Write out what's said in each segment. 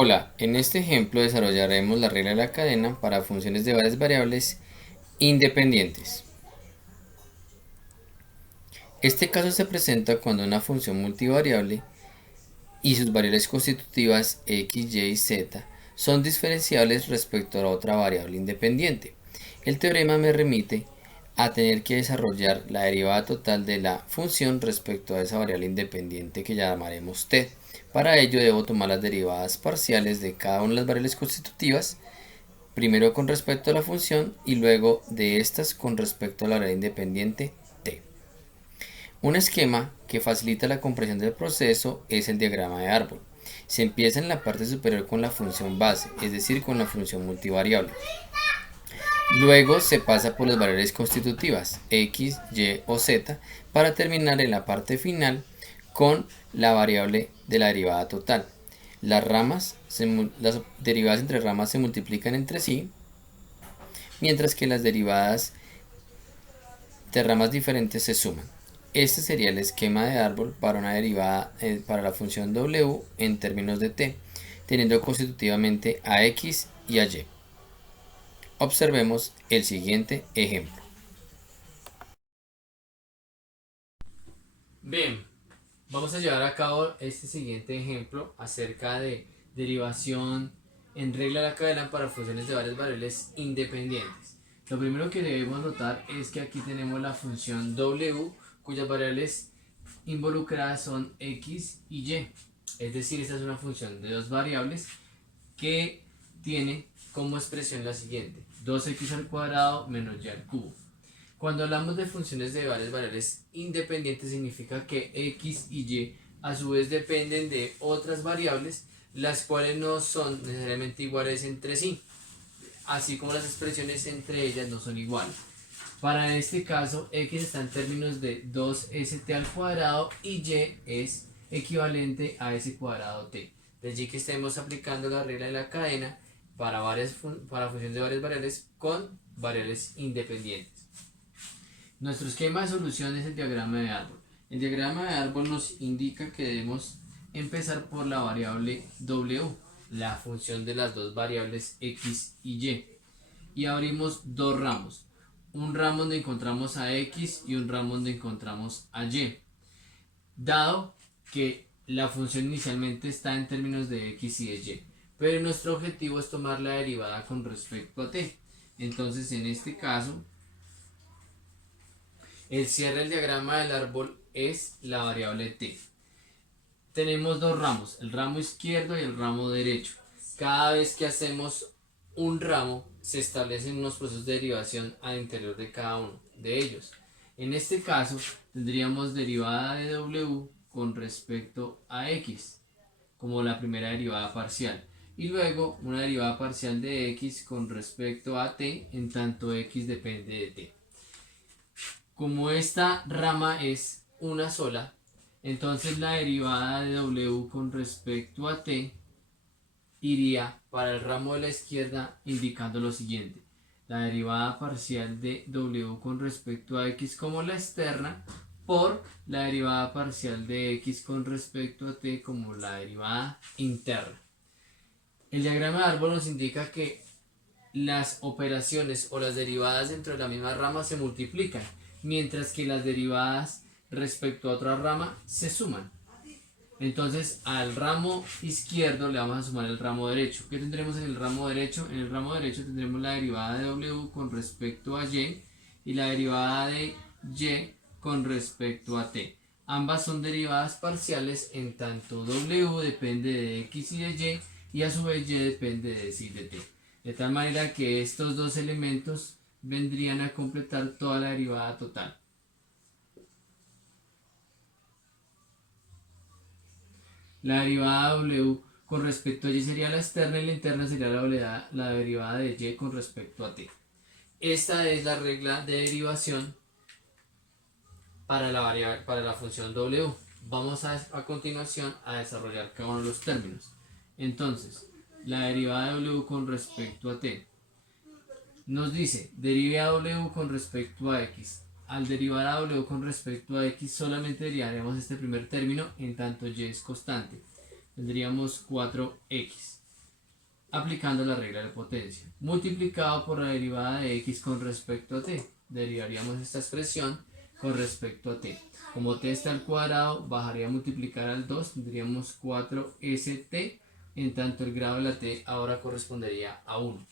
Hola, en este ejemplo desarrollaremos la regla de la cadena para funciones de varias variables independientes. Este caso se presenta cuando una función multivariable y sus variables constitutivas x, y y z son diferenciables respecto a la otra variable independiente. El teorema me remite a tener que desarrollar la derivada total de la función respecto a esa variable independiente que llamaremos t. Para ello debo tomar las derivadas parciales de cada una de las variables constitutivas, primero con respecto a la función y luego de estas con respecto a la variable independiente t. Un esquema que facilita la comprensión del proceso es el diagrama de árbol. Se empieza en la parte superior con la función base, es decir, con la función multivariable. Luego se pasa por las variables constitutivas x, y o z para terminar en la parte final con la variable de la derivada total. Las derivadas entre ramas se multiplican entre sí, mientras que las derivadas de ramas diferentes se suman. Este sería el esquema de árbol para una derivada para la función w en términos de t, teniendo constitutivamente a x y a y. Observemos el siguiente ejemplo. Bien, vamos a llevar a cabo este siguiente ejemplo acerca de derivación en regla de la cadena para funciones de varias variables independientes. Lo primero que debemos notar es que aquí tenemos la función w, cuyas variables involucradas son x y y. Es decir, esta es una función de dos variables que tiene como expresión la siguiente: 2x al cuadrado menos y al cubo. Cuando hablamos de funciones de varias variables independientes, significa que x y y a su vez dependen de otras variables, las cuales no son necesariamente iguales entre sí, así como las expresiones entre ellas no son iguales. Para este caso, x está en términos de 2st al cuadrado y y es equivalente a s cuadrado t. De allí que estemos aplicando la regla de la cadena para funciones de varias variables con variables independientes. Nuestro esquema de solución es el diagrama de árbol. El diagrama de árbol nos indica que debemos empezar por la variable w, la función de las dos variables x y y. Y abrimos dos ramos. Un ramo donde encontramos a x y un ramo donde encontramos a y. Dado que la función inicialmente está en términos de x y de y, pero nuestro objetivo es tomar la derivada con respecto a t. Entonces, en este caso, el cierre del diagrama del árbol es la variable t. Tenemos dos ramos, el ramo izquierdo y el ramo derecho. Cada vez que hacemos un ramo, se establecen unos procesos de derivación al interior de cada uno de ellos. En este caso, tendríamos derivada de w con respecto a x, como la primera derivada parcial. Y luego una derivada parcial de x con respecto a t, en tanto x depende de t. Como esta rama es una sola, entonces la derivada de w con respecto a t iría para el ramo de la izquierda indicando lo siguiente: la derivada parcial de w con respecto a x como la externa por la derivada parcial de x con respecto a t como la derivada interna. El diagrama de árbol nos indica que las operaciones o las derivadas dentro de la misma rama se multiplican, mientras que las derivadas respecto a otra rama se suman. Entonces al ramo izquierdo le vamos a sumar el ramo derecho. ¿Qué tendremos en el ramo derecho? En el ramo derecho tendremos la derivada de w con respecto a y la derivada de y con respecto a t. Ambas son derivadas parciales, en tanto w depende de x y de y a su vez y depende de x y de t. De tal manera que estos dos elementos vendrían a completar toda la derivada total. La derivada w con respecto a y sería la externa y la interna sería la derivada de y con respecto a t. Esta es la regla de derivación para la función w. Vamos a continuación a desarrollar cada uno de los términos. Entonces, la derivada de w con respecto a t nos dice: derive a w con respecto a x. Al derivar a w con respecto a x solamente derivaremos este primer término, en tanto y es constante. Tendríamos 4x. aplicando la regla de potencia, multiplicado por la derivada de x con respecto a t. Derivaríamos esta expresión con respecto a t. Como t está al cuadrado, bajaría a multiplicar al 2, tendríamos 4st, en tanto el grado de la t ahora correspondería a 1.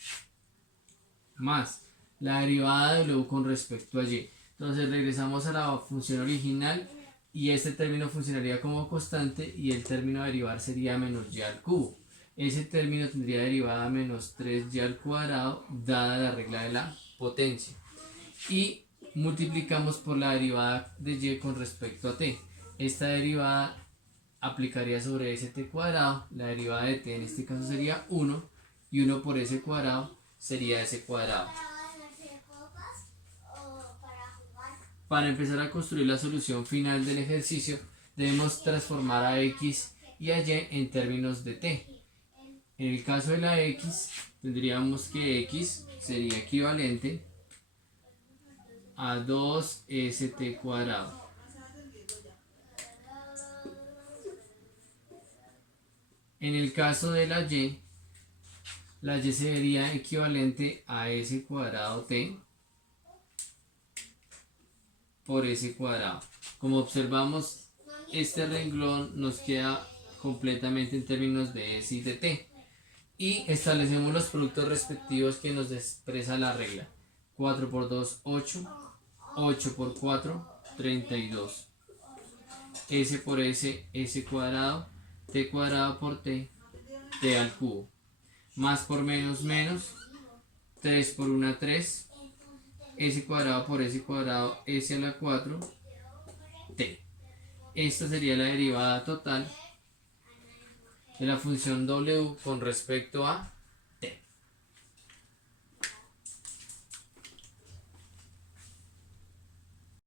Más la derivada de w con respecto a y. Entonces regresamos a la función original y este término funcionaría como constante y el término a derivar sería menos y al cubo. Ese término tendría derivada menos 3y al cuadrado dada la regla de la potencia. Y multiplicamos por la derivada de y con respecto a t. Esta derivada aplicaría sobre st cuadrado, la derivada de t en este caso sería 1 y 1 por s cuadrado sería s cuadrado. Para empezar a construir la solución final del ejercicio debemos transformar a x y a y en términos de t. En el caso de la x tendríamos que x sería equivalente a 2st cuadrado. En el caso de la y se vería equivalente a s cuadrado t por s cuadrado. Como observamos, este renglón nos queda completamente en términos de s y de t. Y establecemos los productos respectivos que nos expresa la regla. 4 por 2, 8. 8 por 4, 32. S por S, S cuadrado. T cuadrado por T, T al cubo. Más por menos, menos. 3 por 1, 3. S cuadrado por S cuadrado, S a la 4, T. Esta sería la derivada total de la función W con respecto a